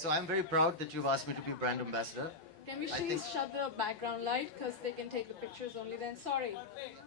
So I'm very proud that you've asked me to be brand ambassador. Can we I think- please shut the background light because they can take the pictures only then? Sorry.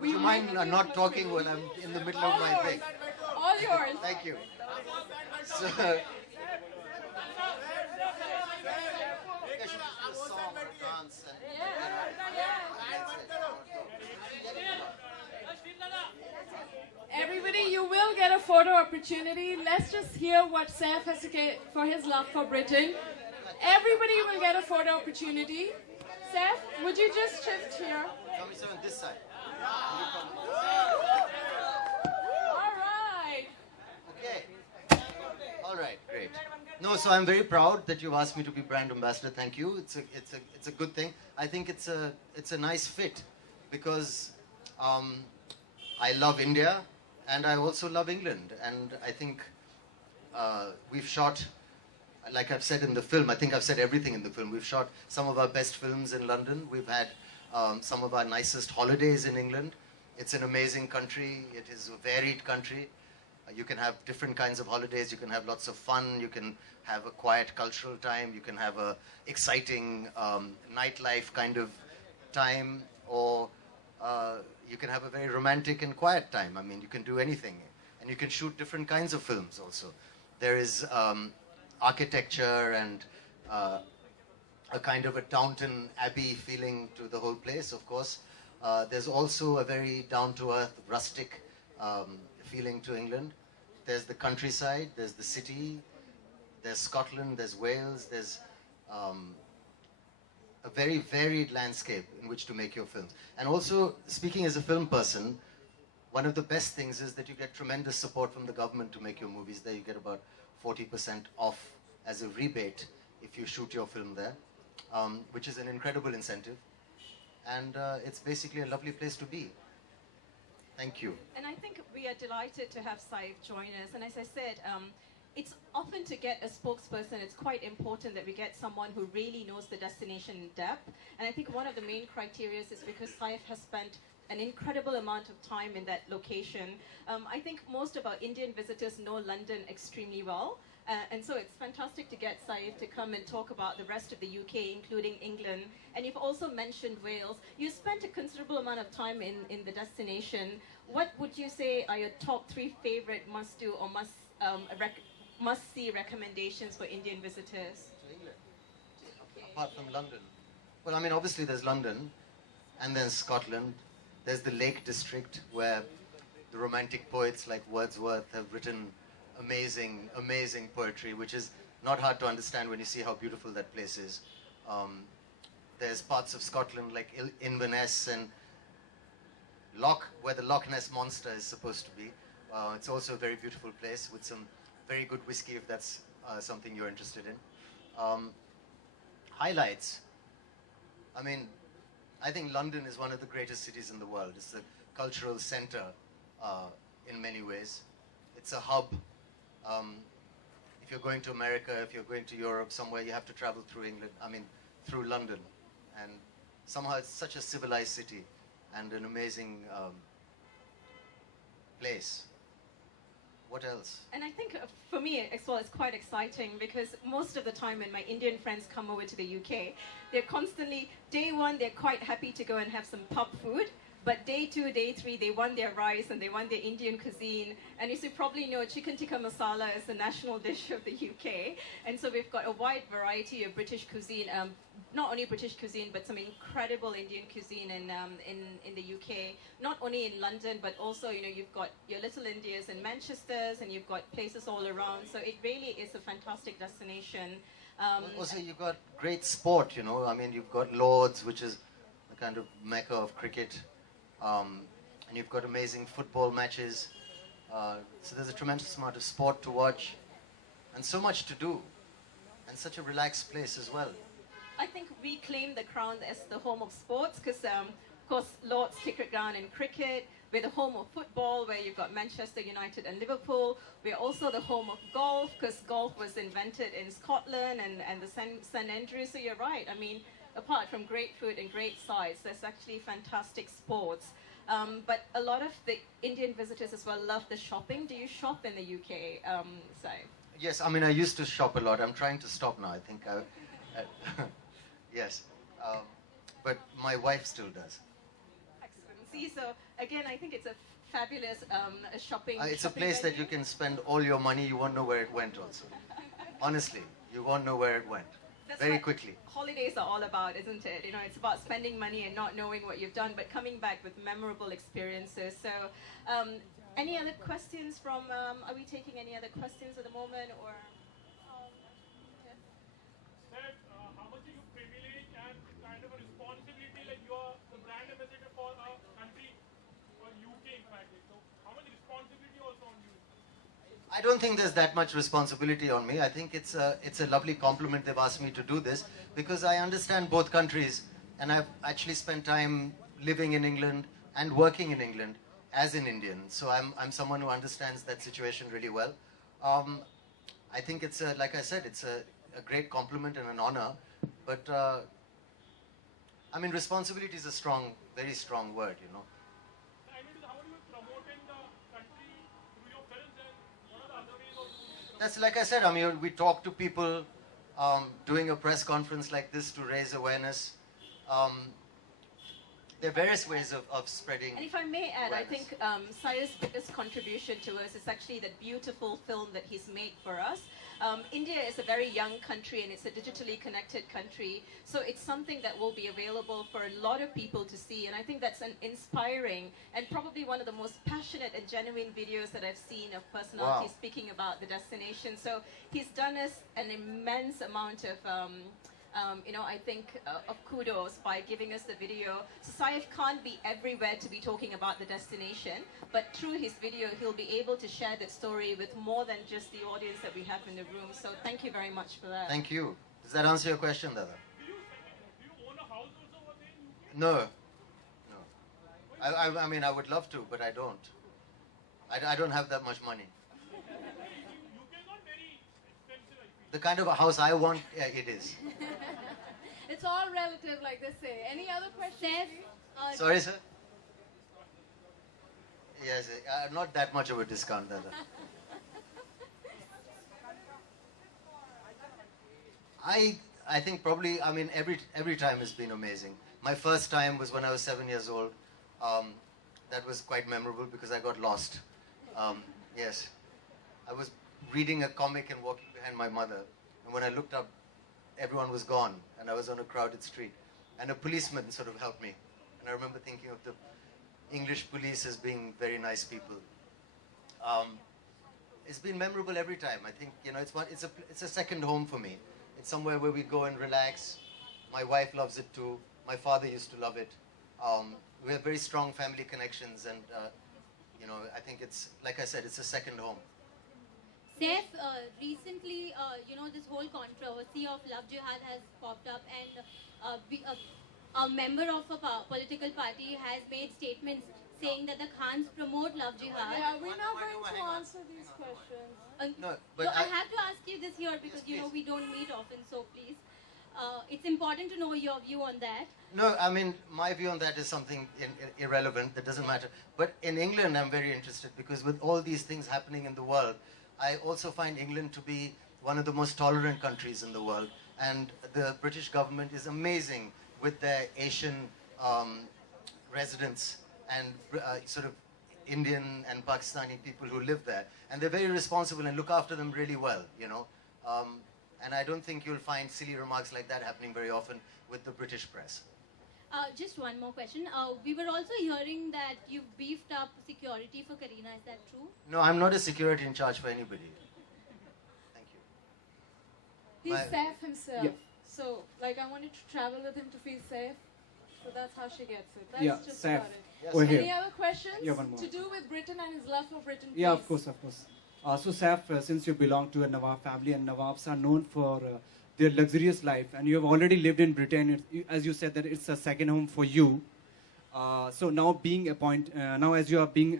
Would you mind not talking while I'm in the middle of my thing? All yours. Thank you. So, Everybody, you will get a photo opportunity. Let's just hear what Saif has to say for his love for Britain. Everybody will get a photo opportunity. Saif, would you just shift here? Come on this side. All right. Okay. All right, great. No, so I'm very proud that you've asked me to be brand ambassador. Thank you. It's a good thing. I think it's a nice fit because I love India and I also love England, and I think we've shot, like I've said in the film, I think I've said everything in the film. We've shot some of our best films in London. We've had some of our nicest holidays in England. It's an amazing country. It is a varied country. You can have different kinds of holidays. You can have lots of fun. You can have a quiet cultural time. You can have a exciting nightlife kind of time, or you can have a very romantic and quiet time. I mean, you can do anything. And you can shoot different kinds of films also. There is architecture and a kind of a Downton Abbey feeling to the whole place, of course. There's also a very down-to-earth, rustic feeling to England. There's the countryside, there's the city, there's Scotland, there's Wales, there's a very varied landscape in which to make your films. And also, speaking as a film person, one of the best things is that you get tremendous support from the government to make your movies there. You get about 40% off as a rebate if you shoot your film there, which is an incredible incentive. And it's basically a lovely place to be. Thank you. And I think we are delighted to have Saif join us. And as I said, it's often to get a spokesperson, it's quite important that we get someone who really knows the destination in depth. And I think one of the main criteria is because Saif has spent an incredible amount of time in that location. I think most of our Indian visitors know London extremely well. And so it's fantastic to get Saif to come and talk about the rest of the UK, including England. And you've also mentioned Wales. You spent a considerable amount of time in the destination. What would you say are your top 3 favorite must-do or must-see recommendations for Indian visitors? To England, apart from London. Well, I mean, obviously there's London, and then Scotland. There's the Lake District, where the romantic poets like Wordsworth have written amazing, amazing poetry, which is not hard to understand when you see how beautiful that place is. There's parts of Scotland like Inverness and where the Loch Ness Monster is supposed to be. It's also a very beautiful place with some very good whiskey, if that's something you're interested in. Highlights. I mean, I think London is one of the greatest cities in the world. It's the cultural center in many ways. It's a hub. If you're going to America, if you're going to Europe, somewhere, you have to travel through through London. And somehow it's such a civilized city and an amazing place. What else? And I think for me as well, it's quite exciting because most of the time when my Indian friends come over to the UK, they're constantly, day one, they're quite happy to go and have some pub food. But day 2, day 3, they want their rice and they want their Indian cuisine. And as you probably know, chicken tikka masala is the national dish of the UK. And so we've got a wide variety of British cuisine, not only British cuisine, but some incredible Indian cuisine in the UK. Not only in London, but also, you've got your Little Indias and Manchesters, and you've got places all around. So it really is a fantastic destination. Also, you've got great sport, I mean, you've got Lord's, which is the kind of mecca of cricket. And you've got amazing football matches. So there's a tremendous amount of sport to watch and so much to do, and such a relaxed place as well. I think we claim the crown as the home of sports because, of course, Lord's cricket ground in cricket. We're the home of football, where you've got Manchester United and Liverpool. We're also the home of golf because golf was invented in Scotland and the St Andrews. So you're right. I mean, apart from great food and great sights, there's actually fantastic sports. But a lot of the Indian visitors as well love the shopping. Do you shop in the UK, Saif? Yes, I mean, I used to shop a lot. I'm trying to stop now. I think yes. But my wife still does. Excellent. See, so again, I think it's a fabulous shopping. It's a shopping place that venue. you can spend all your money. You won't know where it went also. Honestly, you won't know where it went. That's Very what quickly. holidays are all about, isn't it? You know, it's about spending money and not knowing what you've done, but coming back with memorable experiences. So, any other questions from? Are we taking any other questions at the moment, or? Yeah. Said, how much are you privileged and kind of a responsibility, like you are the brand ambassador for a country, for UK in fact. So how much responsibility also on you? I don't think there's that much responsibility on me. I think it's a lovely compliment they've asked me to do this because I understand both countries and I've actually spent time living in England and working in England as an Indian. So I'm someone who understands that situation really well. I think it's like I said, it's a great compliment and an honor. But I mean, responsibility is a very strong word, you know. I mean, how are you promoting the country through your films and what are the other ways of doing it? That's like I said, I mean, we talk to people, doing a press conference like this to raise awareness. There are various ways of spreading. And if I may add, I awareness. think Saif's biggest contribution to us is actually that beautiful film that he's made for us. India is a very young country and it's a digitally connected country. So it's something that will be available for a lot of people to see. And I think that's an inspiring and probably one of the most passionate and genuine videos that I've seen of personalities Wow. speaking about the destination. So he's done us an immense amount of I think of kudos by giving us the video. So Saif can't be everywhere to be talking about the destination, but through his video, he'll be able to share that story with more than just the audience that we have in the room. So thank you very much for that. Thank you. Does that answer your question, Dada? Do you own a house also over there in UK? No. I mean, I would love to, but I don't. I don't have that much money. UK is not very expensive, I feel. The kind of a house I want, yeah, it is. It's all relative, like they say. Any other questions? Saif, please? Sorry, sir? Yes, not that much of a discount, Dada. I think probably, I mean, every time has been amazing. My first time was when I was 7 years old. That was quite memorable because I got lost. Yes. I was reading a comic and walking behind my mother. And when I looked up, everyone was gone. And I was on a crowded street. And a policeman sort of helped me. And I remember thinking of the English police as being very nice people. It's been memorable every time. I think, you know, it's a second home for me. It's somewhere where we go and relax. My wife loves it too. My father used to love it. We have very strong family connections, and you know, I think it's, like I said, it's a second home. Saif, recently, this whole controversy of love jihad has popped up, and a member of a political party has made statements saying that the Khans promote love jihad. Yeah, we're not going to answer these questions. No, but I have to ask you this here because Yes, we don't meet often, so please. It's important to know your view on that. No, I mean, my view on that is something irrelevant. That doesn't matter. But in England, I'm very interested because with all these things happening in the world, I also find England to be one of the most tolerant countries in the world. And the British government is amazing with their Asian residents and sort of Indian and Pakistani people who live there. And they're very responsible and look after them really well, you know. And I don't think you'll find silly remarks like that happening very often with the British press. Just one more question. We were also hearing that you've beefed up security for Kareena. Is that true? No, I'm not a security in charge for anybody. Thank you. He's My- Saif himself. Yeah. So, like, I wanted to travel with him to feel safe. So that's how she gets it. That's Yeah, just Saif. about it. Yes. Over Any here. other questions? Yeah, one more. To do with Britain and his love for Britain, Yeah, please? of course, of course. So Saif, since you belong to a Nawab family and Nawabs are known for their luxurious life, and you have already lived in Britain, as you said that it's a second home for you. So now being appointed, now as you are being,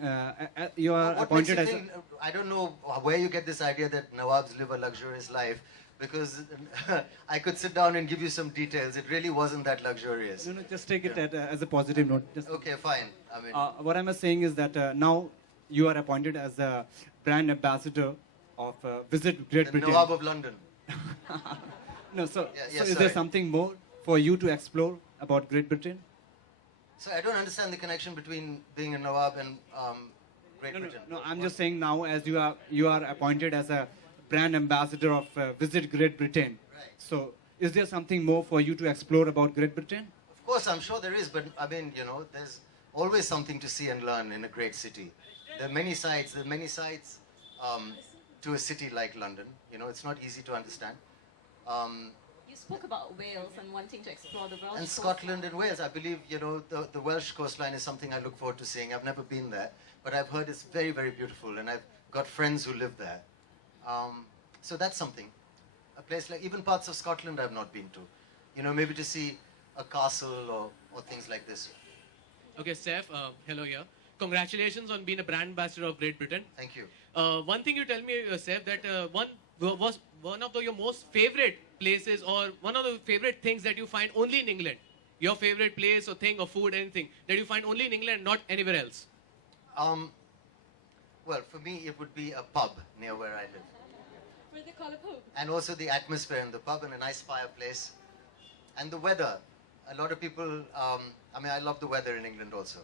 you are What makes appointed you as. think, I don't know where you get this idea that Nawabs live a luxurious life, because I could sit down and give you some details. It really wasn't that luxurious. No, just take it as a positive note. Just, Okay, fine. I mean, what I'm saying is that now you are appointed as a brand ambassador of Visit Great The Britain. Nawab of London. No, so, Yeah, so yeah, is there sorry. something more for you to explore about Great Britain? So I don't understand the connection between being a Nawab and Great No, no, Britain. no. I'm just saying now, as you are appointed as a brand ambassador of Visit Great Britain. Right. So, is there something more for you to explore about Great Britain? Of course, I'm sure there is, but I mean, you know, there's always something to see and learn in a great city. There are many sides. To a city like London. You know, it's not easy to understand. You spoke about Wales and wanting to explore the Welsh And coast. Scotland and Wales, I believe, you know, the Welsh coastline is something I look forward to seeing. I've never been there, but I've heard it's very, very beautiful, and I've got friends who live there. So that's something. A place like, even parts of Scotland I've not been to. You know, maybe to see a castle or things like this. Okay, Saif, hello here. Congratulations on being a brand ambassador of Great Britain. Thank you. One thing you tell me, Saif, that was one of your most favorite places or one of the favorite things that you find only in England. Your favorite place or thing or food, anything that you find only in England, not anywhere else. Well, for me, it would be a pub near where I live. Where they call a pub. And also the atmosphere in the pub and a nice fireplace. And the weather. A lot of people, I mean, I love the weather in England also.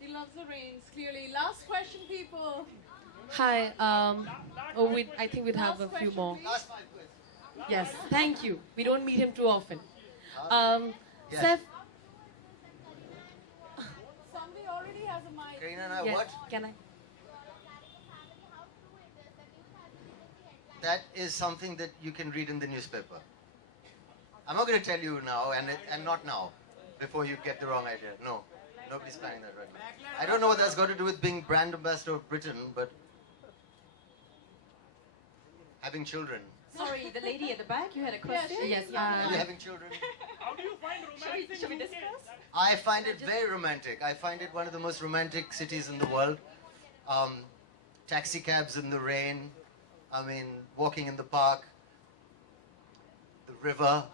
He loves the rains, clearly. Last question, people. Hi. I think we'd have a Last few question, more. please. Last 5 questions. Yes. Thank you. We don't meet him too often. Yes. Seth, Somebody already has a mic. Karina and I, yes. what? Can I? That is something that you can read in the newspaper. I'm not going to tell you now, and not now, before you get the wrong idea. No, nobody's planning that right now. I don't know what that's got to do with being brand ambassador of Britain, but having children. Sorry, the lady at the back, you had a question? Yes. Are you having children? How do you find romance Should we in UK? discuss? I find it very romantic. I find it one of the most romantic cities in the world. Taxi cabs in the rain. I mean, walking in the park. The river.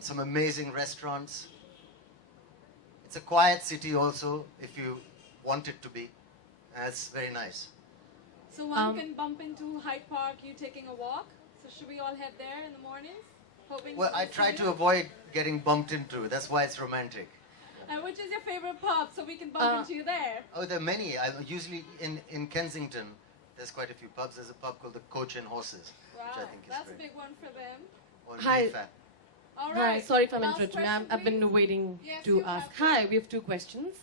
Some amazing restaurants. It's a quiet city also, if you want it to be. And it's very nice. So one can bump into Hyde Park, you taking a walk. So should we all head there in the mornings? Hoping Well, I see try you? to avoid getting bumped into. That's why it's romantic. And which is your favorite pub? So we can bump into you there. Oh, there are many. I'm usually in Kensington. There's quite a few pubs. There's a pub called the Coach and Horses, Wow, which I think is that's a great. big one for them. Or Hi. Mayfair. All Hi. right. Sorry if I'm Last interrupting. question, I've been please. waiting Yes, to you ask. have Hi. We have two questions.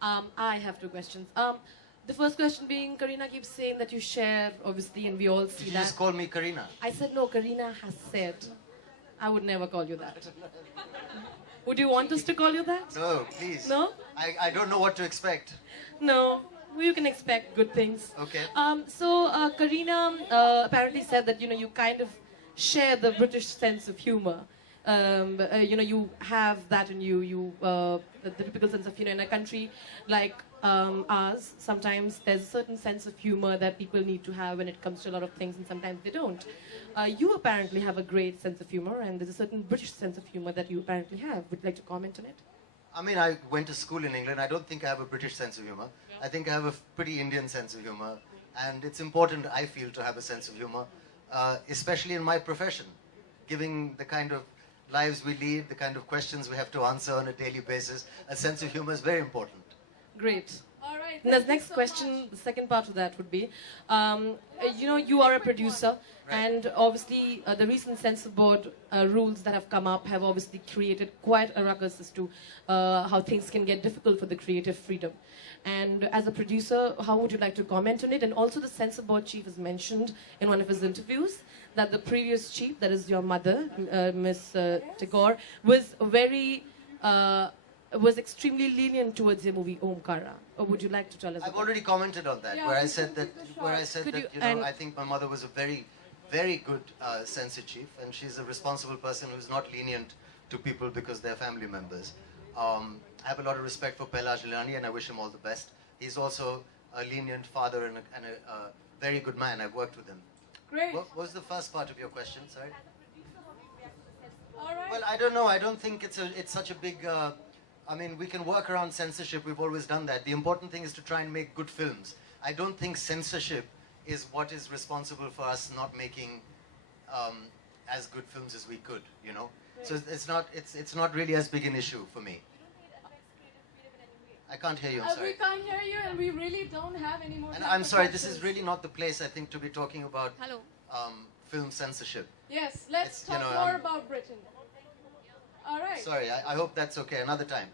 I have two questions. The first question being, Karina keeps saying that you share, obviously, and we all see Did you that. just call me Karina? I said no. Karina has said. I would never call you that. Would you want us to call you that? No, please. No? I don't know what to expect. No. You can expect good things. Okay. Karina apparently said that you kind of share the British sense of humor. You have that in you. The typical sense of humor in a country like ours. Sometimes there's a certain sense of humor that people need to have when it comes to a lot of things, and sometimes they don't. You apparently have a great sense of humor, and there's a certain British sense of humor that you apparently have. Would you like to comment on it? I mean, I went to school in England. I don't think I have a British sense of humor. I think I have a pretty Indian sense of humor. And it's important, I feel, to have a sense of humor, especially in my profession. Given the kind of lives we lead, the kind of questions we have to answer on a daily basis, a sense of humor is very important. Great. All right. And the thank you next so question, much. the second part of that would be, you are a producer, and obviously the recent censor board rules that have come up have obviously created quite a ruckus as to how things can get difficult for the creative freedom. And as a producer, how would you like to comment on it? And also the censor board chief has mentioned in one of his interviews that the previous chief, that is your mother, Miss Tagore, was was extremely lenient towards the movie Omkara. Or would you like to tell us I've about already commented on that, Yeah, where I we said can that, keep it where I short. said Could that, you- you know, and- I think my mother was a very, very good censor chief, and she's a responsible person who's not lenient to people because they're family members. I have a lot of respect for Pehla Jilani, and I wish him all the best. He's also a lenient father and a very good man. I've worked with him. Great. What was the first part of your question? Sorry. All right. Well, I don't know. I don't think it's such a big. I mean, we can work around censorship. We've always done that. The important thing is to try and make good films. I don't think censorship is what is responsible for us not making as good films as we could, you know. So it's not really as big an issue for me. I can't hear you, I'm We sorry. can't hear you, and we really don't have any more And time I'm for sorry, this questions. is really not the place, I think, to be talking about Hello. film censorship. Yes, let's It's, you talk know, more I'm- about Britain. All right. Sorry, I hope that's okay, another time.